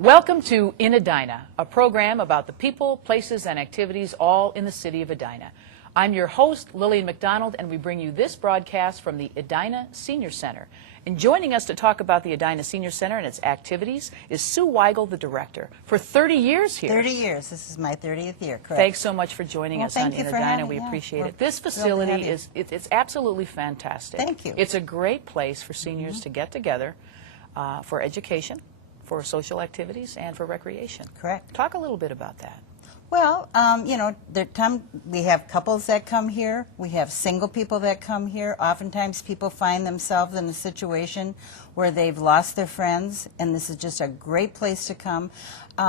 Welcome to In Edina, a program about the people, places, and activities all in the city of Edina. I'm your host, Lillian McDonald, and we bring you this broadcast from the Edina Senior Center. And joining us to talk about the Edina Senior Center and its activities is Sue Weigel, the director. For 30 years here. 30 years. This is my 30th year, correct. Thanks so much for joining us on In Edina. We appreciate it. This facility it's absolutely fantastic. Thank you. It's a great place for seniors to get together for education, for social activities, and for recreation. Correct. Talk a little bit about that. Well, you know, we have couples that come here. We have single people that come here. Oftentimes people find themselves in a situation where they've lost their friends, and this is just a great place to come.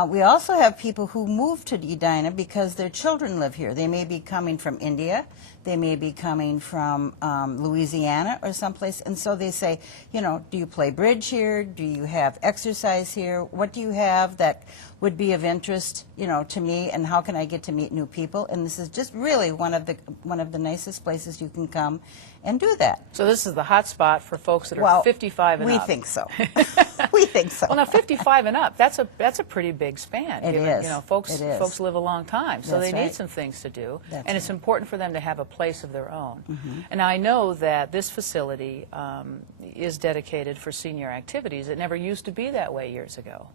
We also have people who move to Edina because their children live here. They may be coming from India. They may be coming from Louisiana or someplace, and so they say, you know, do you play bridge here? Do you have exercise here? What do you have that would be of interest, you know, to me, and how can I get to meet new people? And this is just really one of the nicest places you can come and do that. So this is the hot spot for folks that are 55 and up. We think so. We think so. Well, now 55 and up, that's a pretty big span. It is. You know, folks live a long time, so they need some things to do, and it's important for them to have a place of their own. And I know that this facility is dedicated for senior activities. It never used to be that way years ago.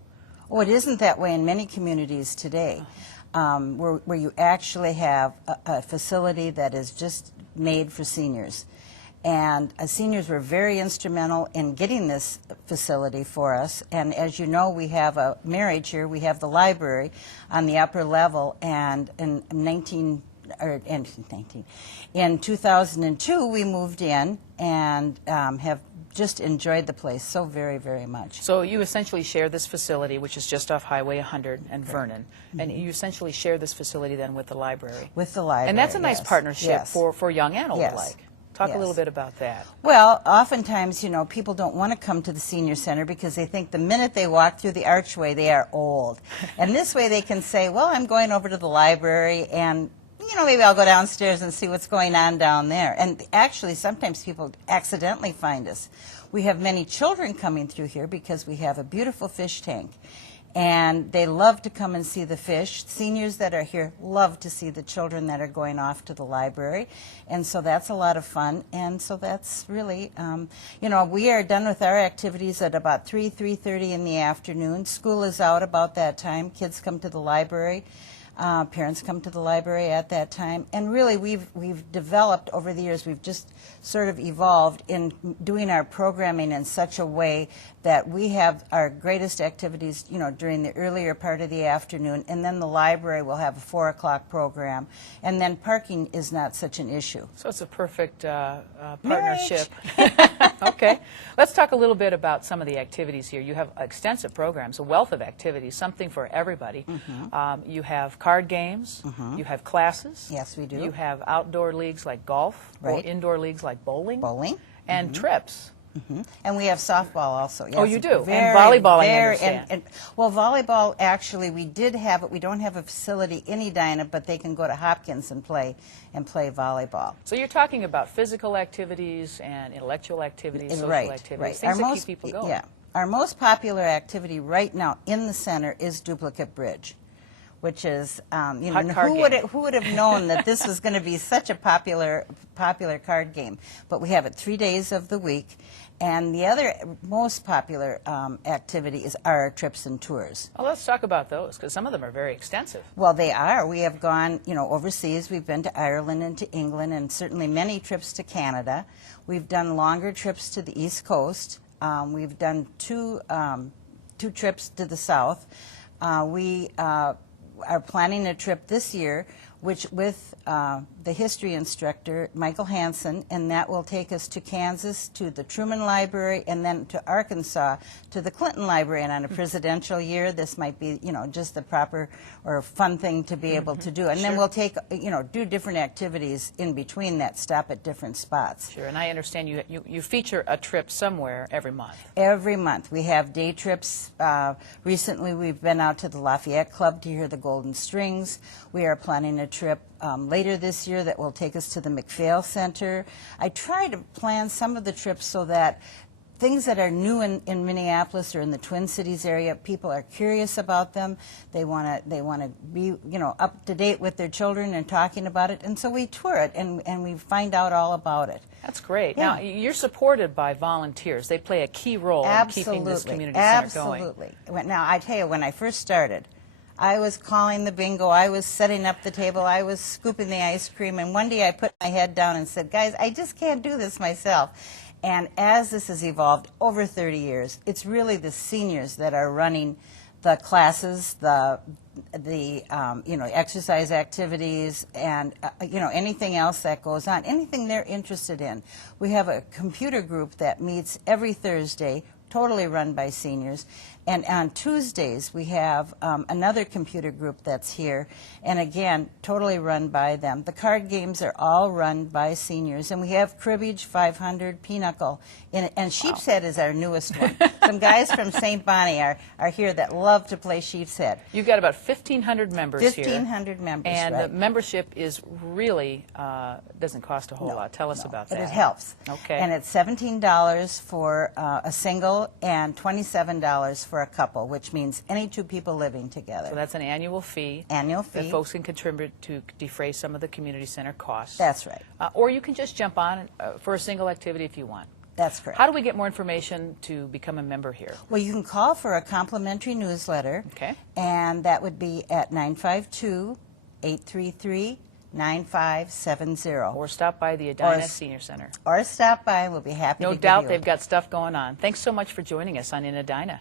Oh, it isn't that way in many communities today, where you actually have a facility that is just made for seniors. And seniors were very instrumental in getting this facility for us. And as you know, we have a marriage here. We have the library on the upper level, and in 2002 we moved in and have just enjoyed the place so very, very much. So you essentially share this facility, which is just off Highway 100 and Vernon, and you essentially share this facility then with the library. With the library, and that's a nice partnership for young and old alike. Talk a little bit about that. Well, oftentimes, you know, people don't want to come to the senior center because they think the minute they walk through the archway, they are old. And this way they can say, well, I'm going over to the library and, you know, maybe I'll go downstairs and see what's going on down there. And actually, sometimes people accidentally find us. We have many children coming through here because we have a beautiful fish tank. And they love to come and see the fish. Seniors that are here love to see the children that are going off to the library. And so that's a lot of fun. And so that's really, you know, we are done with our activities at about 3:30 in the afternoon. School is out about that time. Kids come to the library. Parents come to the library at that time. And really, we've developed over the years, we've just sort of evolved in doing our programming in such a way that we have our greatest activities, you know, during the earlier part of the afternoon, and then the library will have a 4 o'clock program, and then parking is not such an issue. So it's a perfect partnership. Okay. Let's talk a little bit about some of the activities here. You have extensive programs, a wealth of activities, something for everybody. You have card games. You have classes. Yes, we do. You have outdoor leagues like golf, or indoor leagues like bowling. And trips. And we have softball also. Yes. Oh, you do? And volleyball, I understand. Well, volleyball, actually, we did have it. We don't have a facility in Edina, but they can go to Hopkins and play volleyball. So you're talking about physical activities and intellectual activities, social activities, things that keep people going. Yeah. Our most popular activity right now in the center is duplicate bridge, which is, you know, who would have known that this was going to be such a popular card game? But we have it 3 days of the week. And the other most popular activity is our trips and tours. Well, let's talk about those, because some of them are very extensive. Well, they are. We have gone, you know, overseas. We've been to Ireland and to England, and certainly many trips to Canada. We've done longer trips to the East Coast. We've done two trips to the South. We are planning a trip this year, which with the history instructor, Michael Hansen, and that will take us to Kansas, to the Truman Library, and then to Arkansas, to the Clinton Library. And on a presidential year, this might be, you know, just the proper or fun thing to be able to do. And then we'll take, you know, do different activities in between that, stop at different spots. Sure, and I understand you feature a trip somewhere every month. Every month. We have day trips. Recently, we've been out to the Lafayette Club to hear the Golden Strings. We are planning a trip later this year that will take us to the McPhail Center. I try to plan some of the trips so that things that are new in Minneapolis or in the Twin Cities area, people are curious about them. They want to be, you know, up to date with their children and talking about it. And so we tour it and we find out all about it. That's great. Yeah. Now, you're supported by volunteers. They play a key role in keeping this community center going. Absolutely. Now, I tell you, when I first started, I was calling the bingo, I was setting up the table, I was scooping the ice cream, and one day I put my head down and said, guys, I just can't do this myself. And as this has evolved over 30 years, it's really the seniors that are running the classes, the you know, exercise activities, and you know, anything else that goes on, anything they're interested in. We have a computer group that meets every Thursday, totally run by seniors. And on Tuesdays, we have another computer group that's here, and again, totally run by them. The card games are all run by seniors, and we have cribbage, 500, pinochle, and sheep's head is our newest one. Some guys from St. Bonnie are here that love to play sheep's head. You've got about 1,500 members here. 1,500 members, and right. the membership is really, doesn't cost a whole lot. Tell us about that. But it helps. Okay. And it's $17 for a single and $27 for a couple, which means any two people living together. So that's an annual fee. Annual fee. That folks can contribute to defray some of the community center costs. That's right. Or you can just jump on for a single activity if you want. That's correct. How do we get more information to become a member here? Well, you can call for a complimentary newsletter. Okay. And that would be at 952-833-9570. Or stop by the Edina Senior Center. Or stop by. We'll be happy to No give doubt you they've got stuff going on. Thanks so much for joining us on In Edina.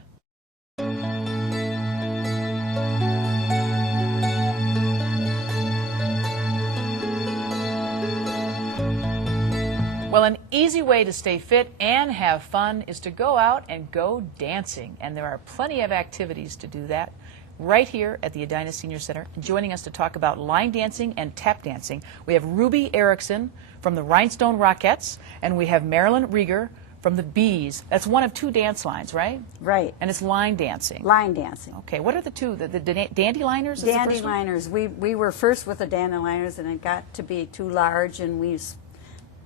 Well, an easy way to stay fit and have fun is to go out and go dancing. And there are plenty of activities to do that right here at the Edina Senior Center. Joining us to talk about line dancing and tap dancing, we have Ruby Erickson from the Rhinestone Rockettes, and we have Marilyn Rieger from the Bees. That's one of two dance lines, right? Right. And it's line dancing. Line dancing. Okay, what are the two? The Dandyliners? Is the first one? Dandyliners. We were first with the Dandyliners, and it got to be too large, and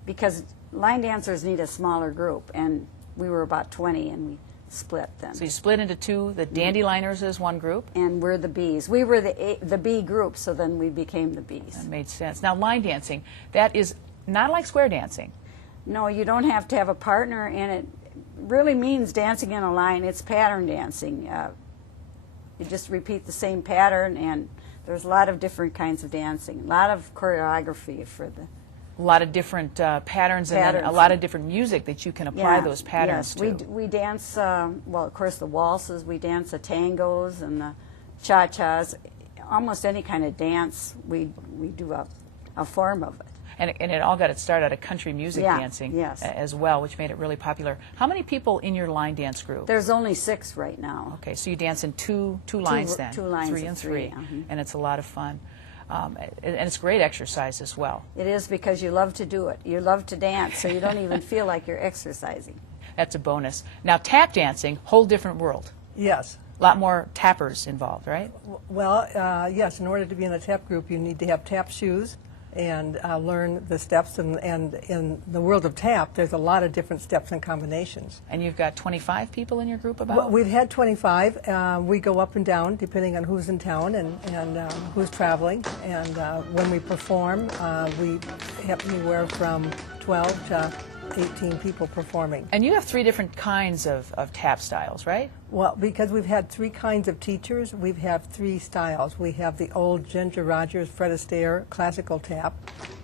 because line dancers need a smaller group, and we were about 20, and we split then. So you split into two. The Dandyliners is one group. And we're the Bees. We were the B group, so then we became the Bees. That made sense. Now, line dancing, that is not like square dancing. No, you don't have to have a partner, and it really means dancing in a line. It's pattern dancing. You just repeat the same pattern, and there's a lot of different kinds of dancing, a lot of choreography for the... A lot of different patterns and then a lot of different music that you can apply those patterns to. We dance, well, of course, the waltzes. We dance the tangos and the cha-chas. Almost any kind of dance, we do a form of it. And it all got its start out of country music dancing as well, which made it really popular. How many people in your line dance group? There's only 6 right now. Okay, so you dance in two lines then? 2 lines 3 and 3. And it's a lot of fun. And it's great exercise as well. It is, because you love to do it. You love to dance, so you don't even feel like you're exercising. That's a bonus. Now, tap dancing, whole different world. Yes. A lot more tappers involved, right? Well, yes, in order to be in a tap group, you need to have tap shoes and learn the steps. And in the world of tap, there's a lot of different steps and combinations. And you've got 25 people in your group about? Well, we've had 25. We go up and down depending on who's in town and who's traveling. And when we perform, we have anywhere from 12 to 18 people performing. And you have 3 different kinds of tap styles, right? Well, because we've had 3 kinds of teachers, we have 3 styles. We have the old Ginger Rogers, Fred Astaire classical tap.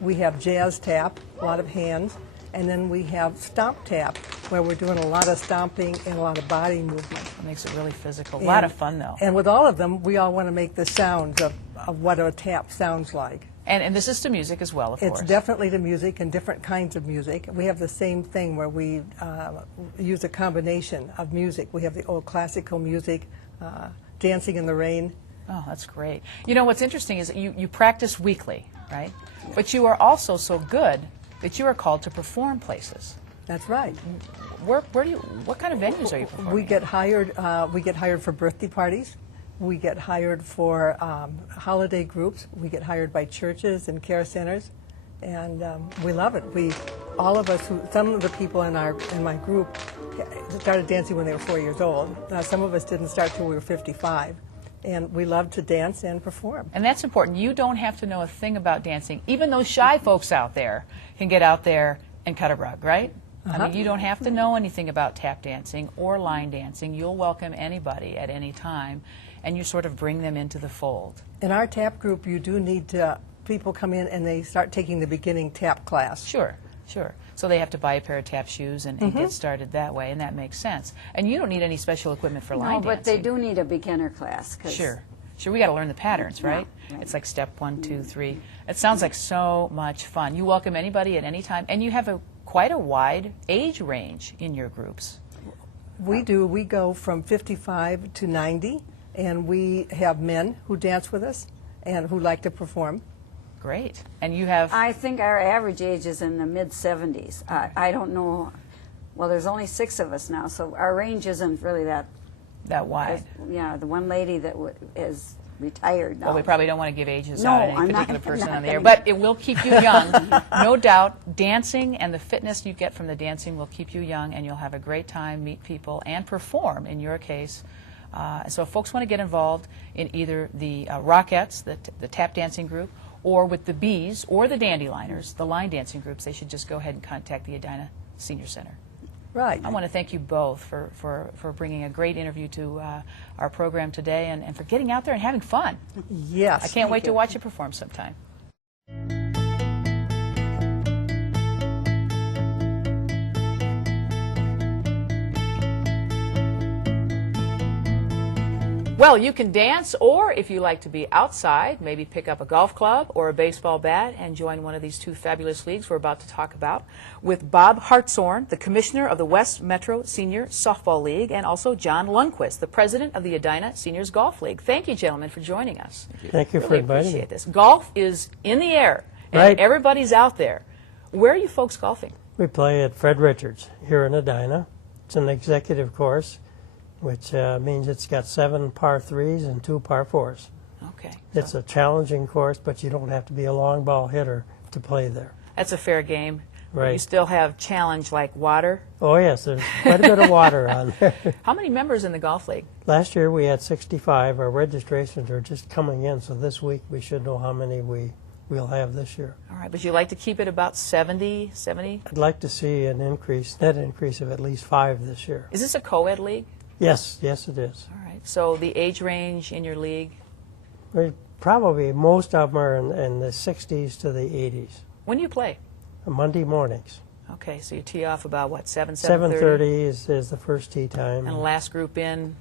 We have jazz tap, a lot of hands. And then we have stomp tap, where we're doing a lot of stomping and a lot of body movement. It makes it really physical. A lot of fun, though. And with all of them, we all want to make the sounds of what a tap sounds like. And this is to music as well, of course. It's definitely to music and different kinds of music. We have the same thing where we use a combination of music. We have the old classical music, Dancing in the Rain. Oh, that's great. You know, what's interesting is that you practice weekly, right? But you are also so good that you are called to perform places. That's right. What kind of venues are you performing? We get hired for birthday parties. We get hired for holiday groups. We get hired by churches and care centers, and we love it. All of us, some of the people in my group started dancing when they were 4 years old. Some of us didn't start till we were 55, and we love to dance and perform. And that's important. You don't have to know a thing about dancing. Even those shy folks out there can get out there and cut a rug, right? I mean, you don't have to know anything about tap dancing or line dancing. You'll welcome anybody at any time, and you sort of bring them into the fold. In our tap group, you do need people come in and they start taking the beginning tap class. Sure, sure. So they have to buy a pair of tap shoes and get started that way, and that makes sense. And you don't need any special equipment for line dancing. No, but they do need a beginner class. Sure. Sure, we got to learn the patterns, right? Right. It's like step 1, 2, 3. It sounds like so much fun. You welcome anybody at any time, and you have quite a wide age range in your groups. We do. We go from 55 to 90, and we have men who dance with us and who like to perform. Great. And you have... I think our average age is in the mid-70s. I don't know. Well, there's only 6 of us now, so our range isn't really that wide. Yeah, the one lady that is retired now. Well, we probably don't want to give ages No, out of any I'm not- particular person not on the air, gonna- but it will keep you young. No doubt, dancing and the fitness you get from the dancing will keep you young, and you'll have a great time, meet people, and perform, in your case. So if folks want to get involved in either the Rockettes, the tap dancing group, or with the Bees, or the Dandyliners, the line dancing groups, they should just go ahead and contact the Edina Senior Center. Right. I want to thank you both for bringing a great interview to our program today and for getting out there and having fun. Yes. I can't wait to watch you perform sometime. Well, you can dance, or if you like to be outside, maybe pick up a golf club or a baseball bat and join one of these 2 fabulous leagues we're about to talk about with Bob Hartshorn, the commissioner of the West Metro Senior Softball League, and also John Lundquist, the president of the Edina Seniors Golf League. Thank you, gentlemen, for joining us. Thank you for Really inviting me. appreciate this. Golf is in the air, and Right. everybody's out there. Where are you folks golfing? We play at Fred Richards here in Edina. It's an executive course, which means it's got 7 par 3s and 2 par 4s. Okay. It's a challenging course, but you don't have to be a long ball hitter to play there. That's a fair game. Right. You still have challenge like water. Oh, yes, there's quite a bit of water on there. How many members in the golf league? Last year we had 65. Our registrations are just coming in, so this week we should know how many we'll have this year. All right, but you like to keep it about 70? I'd like to see an increase, net increase of at least 5 this year. Is this a co-ed league? Yes, yes it is. All right, so the age range in your league? Probably most of them are in the 60s to the 80s. When do you play? Monday mornings. Okay, so you tee off about, what, 7:30? 7:30 is the first tee time. And the last group in?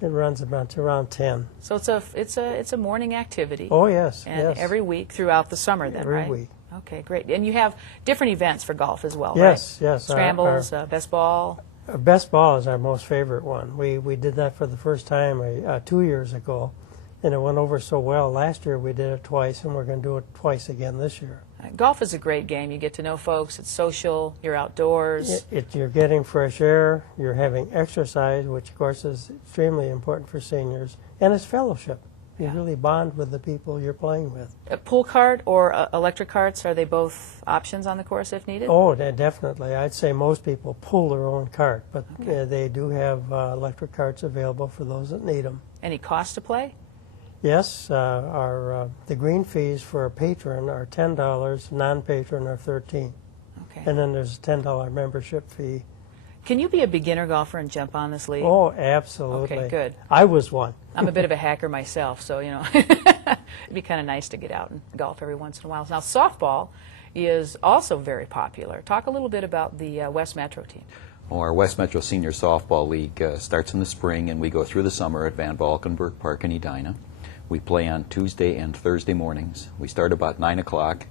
It runs about around 10. So it's a morning activity. Oh, yes, And yes. every week throughout the summer then, Every right? week. Okay, great. And you have different events for golf as well, Yes, right? yes. Scrambles, best ball. Our best ball is our most favorite one. We did that for the first time 2 years ago, and it went over so well. Last year we did it twice, and we're going to do it twice again this year. Golf is a great game. You get to know folks. It's social. You're outdoors. You're getting fresh air. You're having exercise, which of course is extremely important for seniors, and it's fellowship. You really bond with the people you're playing with. A pool cart or electric carts, are they both options on the course if needed? Oh, definitely. I'd say most people pull their own cart, but they do have electric carts available for those that need them. Any cost to play? Yes, the green fees for a patron are $10, non-patron are $13. Okay. And then there's a $10 membership fee. Can you be a beginner golfer and jump on this league? Oh, absolutely. Okay, good. I was one. I'm a bit of a hacker myself, so, you know, it'd be kind of nice to get out and golf every once in a while. Now, softball is also very popular. Talk a little bit about the West Metro team. Well, our West Metro Senior Softball League starts in the spring, and we go through the summer at Van Valkenburg Park in Edina. We play on Tuesday and Thursday mornings. We start about 9 o'clock,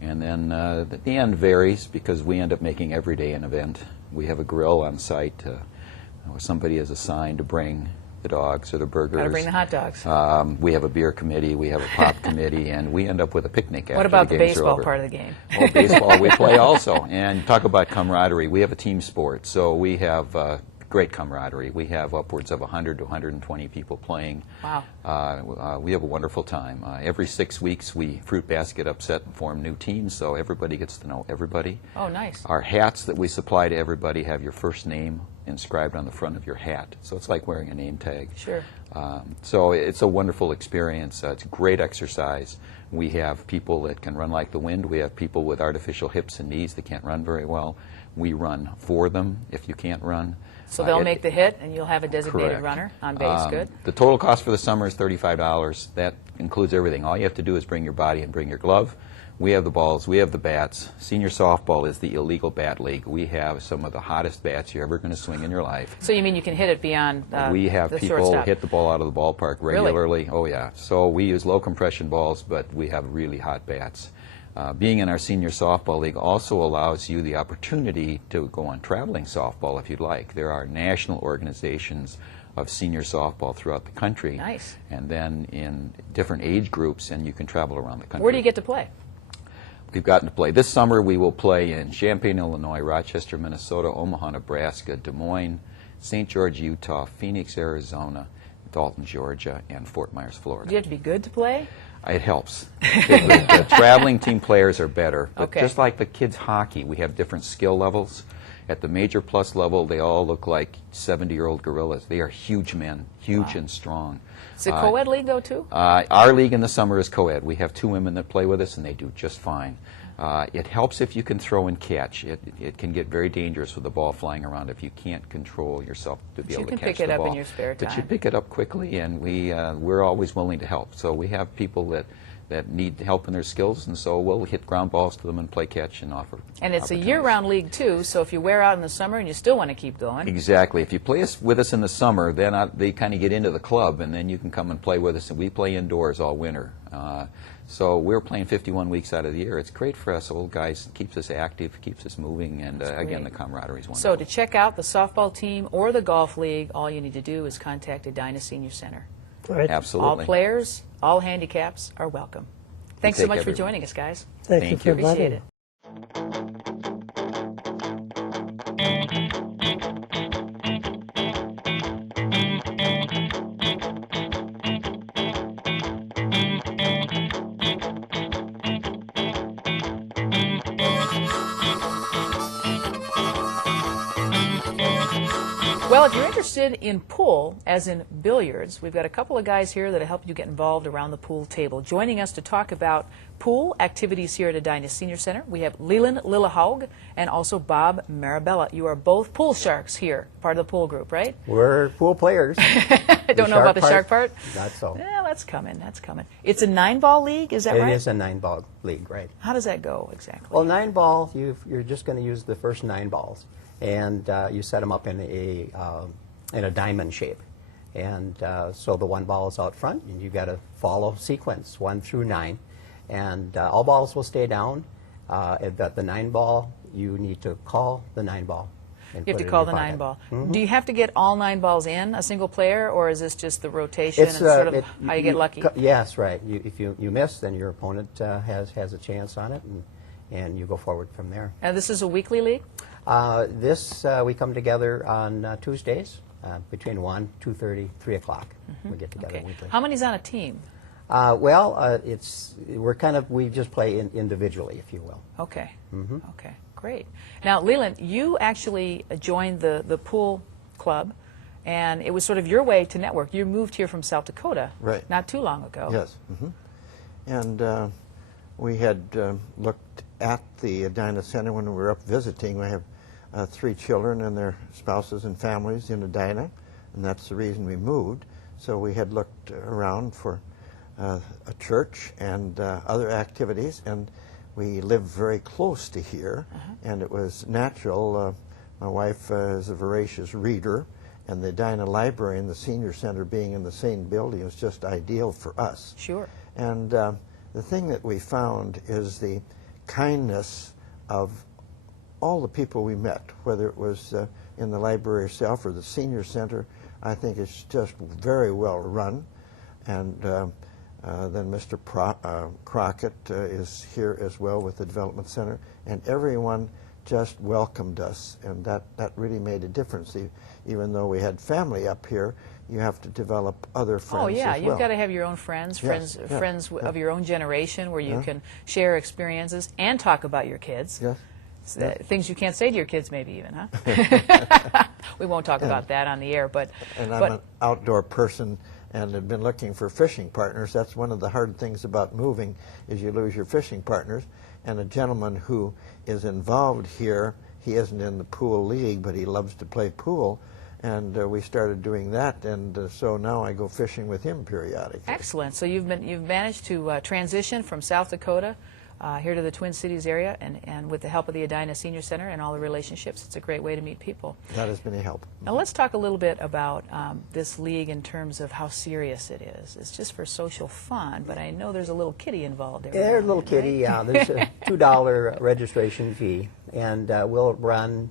and then the end varies because we end up making every day an event. We have a grill on site where somebody is assigned to bring the dogs or the burgers. Got to bring the hot dogs. We have a beer committee, we have a pop committee, and we end up with a picnic after What about the games are baseball over. part of the game? Oh, baseball we play also. And talk about camaraderie. We have a team sport, so we have great camaraderie. We have upwards of 100 to 120 people playing. Wow. We have a wonderful time. Every 6 weeks we fruit basket upset and form new teams, so everybody gets to know everybody. Oh, nice. Our hats that we supply to everybody have your first name inscribed on the front of your hat, so it's like wearing a name tag. Sure. So it's a wonderful experience. It's great exercise. We have people that can run like the wind. We have people with artificial hips and knees that can't run very well. We run for them if you can't run. So they'll make the hit, and you'll have a designated Correct. runner on base. Good. The total cost for the summer is $35. That includes everything. All you have to do is bring your body and bring your glove. We have the balls. We have the bats. Senior softball is the illegal bat league. We have some of the hottest bats you're ever going to swing in your life. So you mean you can hit it beyond We have the people shortstop? hit the ball out of the ballpark regularly. Oh, yeah. So we use low compression balls, but we have really hot bats. Being in our senior softball league also allows you the opportunity to go on traveling softball if you'd like. There are national organizations of senior softball throughout the country. Nice. And then in different age groups, and you can travel around the country. Where do you get to play? We've gotten to play. This summer we will play in Champaign, Illinois, Rochester, Minnesota, Omaha, Nebraska, Des Moines, St. George, Utah, Phoenix, Arizona, Dalton, Georgia, and Fort Myers, Florida. Do you have to be good to play? It helps. The traveling team players are better. But Okay. just like the kids' hockey, we have different skill levels. At the major plus level, they all look like 70-year-old gorillas. They are huge men, huge and strong. Is it co-ed league, though, too? Our league in the summer is co-ed. We have 2 women that play with us, and they do just fine. It helps if you can throw and catch. It can get very dangerous with the ball flying around if you can't control yourself to be able to catch the ball. You can pick it up in your spare time. But you pick it up quickly, and we're always willing to help. So we have people that need help in their skills, and so we'll hit ground balls to them and play catch and offer. And it's a opportunities. year-round league, too, so if you wear out in the summer and you still want to keep going. Exactly. If you play with us in the summer, then they kind of get into the club, and then you can come and play with us, and we play indoors all winter. So we're playing 51 weeks out of the year. It's great for us old guys. It keeps us active, keeps us moving, and again, the camaraderie is wonderful. So to check out the softball team or the golf league, all you need to do is contact Edina Senior Center. Right. Absolutely. All players, all handicaps are welcome. Thanks so take much for everyone. joining us, guys. Thank you Thank for you. Appreciate inviting it. Well, if you're interested in pool, as in billiards, we've got a couple of guys here that'll help you get involved around the pool table. Joining us to talk about pool activities here at Edina Senior Center, we have Leland Lillehaug and also Bob Marabella. You are both pool sharks here, part of the pool group, right? We're pool players. I don't know about the shark part. Not so. Well, that's coming, that's coming. It's a 9-ball league, is that right? It is a 9-ball league, right? How does that go exactly? Well, 9-ball, you're just going to use the first 9 balls, and you set them up in a diamond shape. And so the 1 ball is out front, and you've got to follow sequence 1 through 9. And all balls will stay down. At the 9 ball, you need to call the 9 ball. And You have put to it in call your the pocket. 9 ball. Mhm. Do you have to get all 9 balls in, a single player, or is this just the rotation and sort of how you get lucky? Yes, right. If you miss, then your opponent has a chance on it, and you go forward from there. And this is a weekly league? We come together on Tuesdays between 1, 2:30, 3 o'clock. We get together Okay. weekly. How many's on a team? We just play individually, if you will. Okay. Okay, great. Now, Leland, you actually joined the pool club, and it was sort of your way to network. You moved here from South Dakota Right. not too long ago. Yes. And we had looked at the Edina Center when we were up visiting. We have 3 children and their spouses and families in Edina, and that's the reason we moved. So we had looked around for a church and other activities, and we live very close to here, and it was natural. My wife is a voracious reader, And the Edina Library and the Senior Center being in the same building was just ideal for us. Sure. And the thing that we found is the kindness of all the people we met, whether it was in the library itself or the Senior Center. I think it's just very well run. And then Mr. Crockett is here as well with the Development Center. And everyone just welcomed us, and that really made a difference. Even though we had family up here, you have to develop other friends. Oh yeah, as well. you've got to have your own friends, friends of your own generation, where you can share experiences and talk about your kids. Yes. Things you can't say to your kids, maybe even, huh? We won't talk about that on the air, but And I'm an outdoor person and have been looking for fishing partners. That's one of the hard things about moving, is you lose your fishing partners. And a gentleman who is involved here, he isn't in the pool league, but he loves to play pool. And we started doing that, and so now I go fishing with him periodically. Excellent. So you've managed to transition from South Dakota here to the Twin Cities area, and with the help of the Edina Senior Center and all the relationships, it's a great way to meet people. That has been a help. Now let's talk a little bit about this league in terms of how serious it is. It's just for social fun, but I know there's a little kitty involved there. There's a little kitty, yeah. There's a $2 registration fee, and we'll run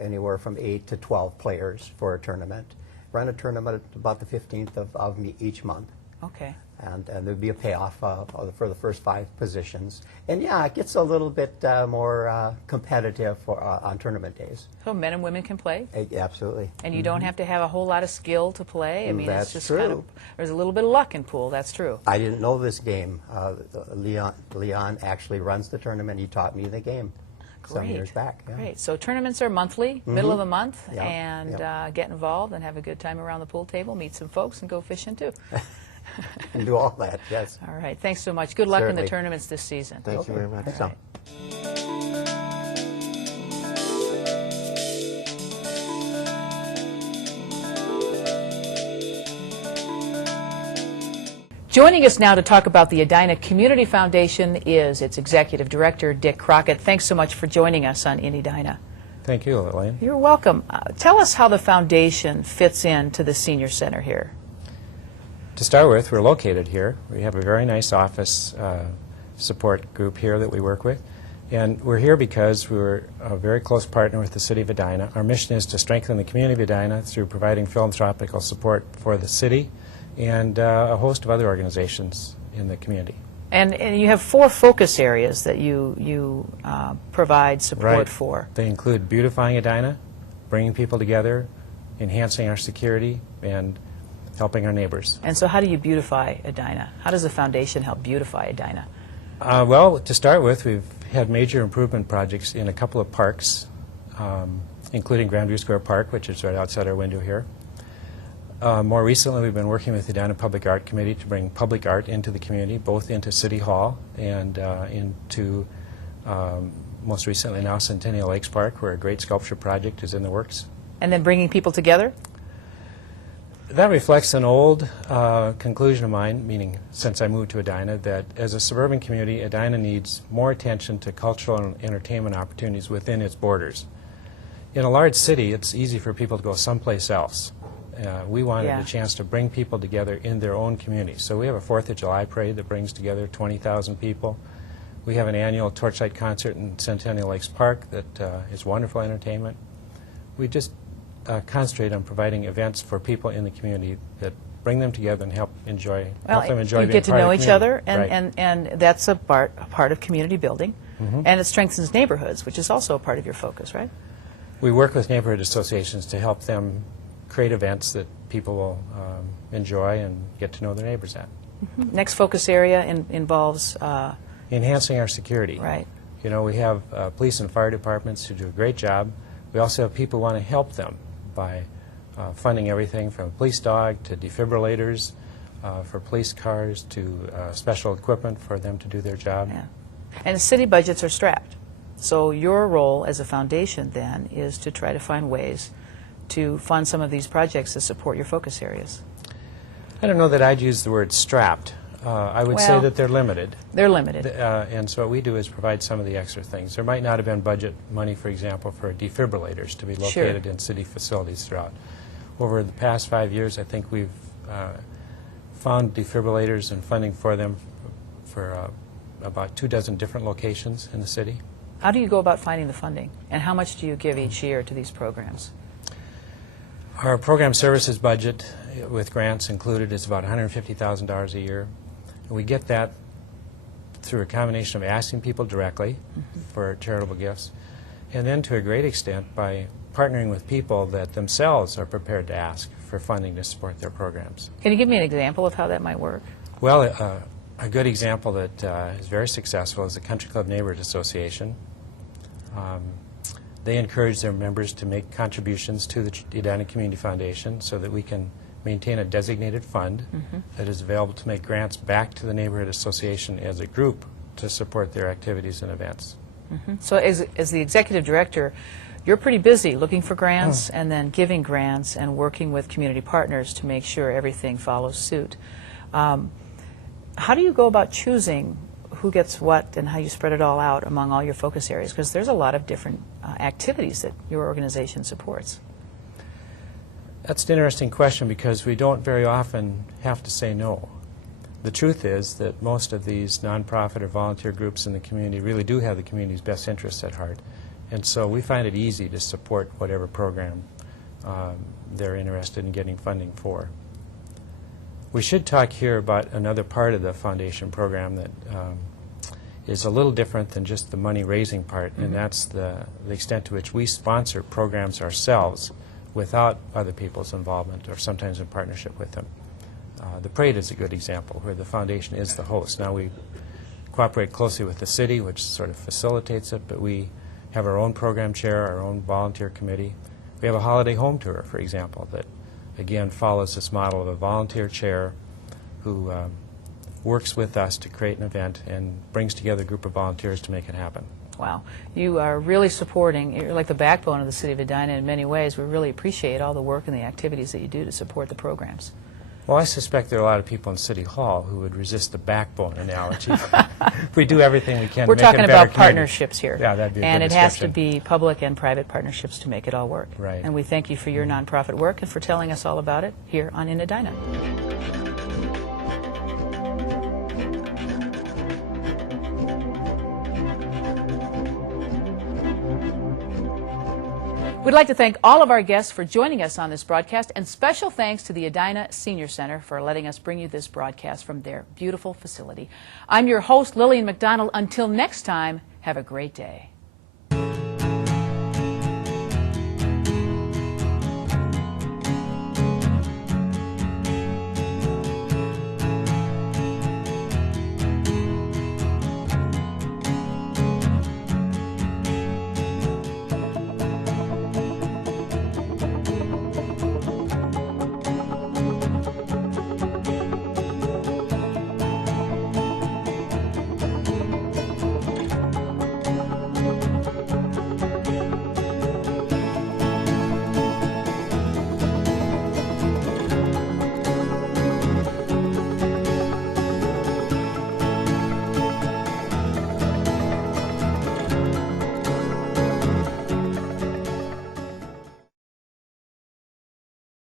anywhere from 8 to 12 players for a tournament. Run a tournament about the 15th of each month. Okay. And there'd be a payoff for the first 5 positions. And yeah, it gets a little bit more competitive on tournament days. So men and women can play? Absolutely. And you don't have to have a whole lot of skill to play? I mean, That's it's just true. kind of, there's a little bit of luck in pool, that's true. I didn't know this game. Leon actually runs the tournament. He taught me the game some years back. Yeah. Great. So tournaments are monthly, middle of the month, Yeah. and get involved and have a good time around the pool table, meet some folks, and go fishing too. And do all that, yes. All right. Thanks so much. Good luck in the Certainly. tournaments this season. Thank you very much. Thanks, Tom. Joining us now to talk about the Edina Community Foundation is its Executive Director, Dick Crockett. Thanks so much for joining us on In Edina. Thank you, Lillian. You're welcome. Tell us how the foundation fits into the Senior Center here. To start with, we're located here. We have a very nice office support group here that we work with. And we're here because we're a very close partner with the City of Edina. Our mission is to strengthen the community of Edina through providing philanthropical support for the city and a host of other organizations in the community. And you have 4 focus areas that you provide support for. They include beautifying Edina, bringing people together, enhancing our security, and helping our neighbors. And so how do you beautify Edina? How does the foundation help beautify Edina? Well, to start with, we've had major improvement projects in a couple of parks, including Grandview Square Park, which is right outside our window here. More recently, we've been working with the Edina Public Art Committee to bring public art into the community, both into City Hall and into, most recently now, Centennial Lakes Park, where a great sculpture project is in the works. And then bringing people together? That reflects an old conclusion of mine, meaning since I moved to Edina, that as a suburban community, Edina needs more attention to cultural and entertainment opportunities within its borders. In a large city, it's easy for people to go someplace else. We wanted a chance to bring people together in their own communities. So we have a 4th of July parade that brings together 20,000 people. We have an annual torchlight concert in Centennial Lakes Park that is wonderful entertainment. We just concentrate on providing events for people in the community that bring them together and help them enjoy you get to know each other, and that's a part of community building. And it strengthens neighborhoods, which is also a part of your focus, right? We work with neighborhood associations to help them create events that people will enjoy and get to know their neighbors at. Next focus area involves enhancing our security. Right. You know, we have police and fire departments who do a great job. We also have people who want to help them by funding everything from a police dog to defibrillators for police cars to special equipment for them to do their job. Yeah. And the city budgets are strapped. So your role as a foundation then is to try to find ways to fund some of these projects to support your focus areas. I don't know that I'd use the word strapped. I would say that they're limited. They're limited. And so what we do is provide some of the extra things. There might not have been budget money, for example, for defibrillators to be located in city facilities throughout. Over the past 5 years, I think we've found defibrillators and funding for them for about 24 different locations in the city. How do you go about finding the funding, and how much do you give each year to these programs? Our program services budget, with grants included, is about $150,000 a year. And we get that through a combination of asking people directly for charitable gifts, and then to a great extent by partnering with people that themselves are prepared to ask for funding to support their programs. Can you give me an example of how that might work? Well, a good example that is very successful is the Country Club Neighborhood Association. They encourage their members to make contributions to the Edina Community Foundation so that we can maintain a designated fund that is available to make grants back to the Neighborhood Association as a group to support their activities and events. So as the executive director, you're pretty busy looking for grants and then giving grants and working with community partners to make sure everything follows suit. How do you go about choosing who gets what and how you spread it all out among all your focus areas? Because there's a lot of different activities that your organization supports. That's an interesting question because we don't very often have to say no. The truth is that most of these nonprofit or volunteer groups in the community really do have the community's best interests at heart. And so we find it easy to support whatever program they're interested in getting funding for. We should talk here about another part of the foundation program that is a little different than just the money-raising part, and that's the extent to which we sponsor programs ourselves without other people's involvement or sometimes in partnership with them. The parade is a good example where the foundation is the host. Now we cooperate closely with the city, which sort of facilitates it, but we have our own program chair, our own volunteer committee. We have a holiday home tour, for example, that again follows this model of a volunteer chair who works with us to create an event and brings together a group of volunteers to make it happen. Wow. You are really supporting, you're like the backbone of the city of Edina in many ways. We really appreciate all the work and the activities that you do to support the programs. Well, I suspect there are a lot of people in City Hall who would resist the backbone analogy. We do everything we can We're to make it a talking better about community. partnerships here. Yeah, that'd be a and good it has to description. be public and private partnerships to make it all work. Right. And we thank you for your nonprofit work and for telling us all about it here on In Edina. We'd like to thank all of our guests for joining us on this broadcast, and special thanks to the Edina Senior Center for letting us bring you this broadcast from their beautiful facility. I'm your host, Lillian McDonald. Until next time, have a great day.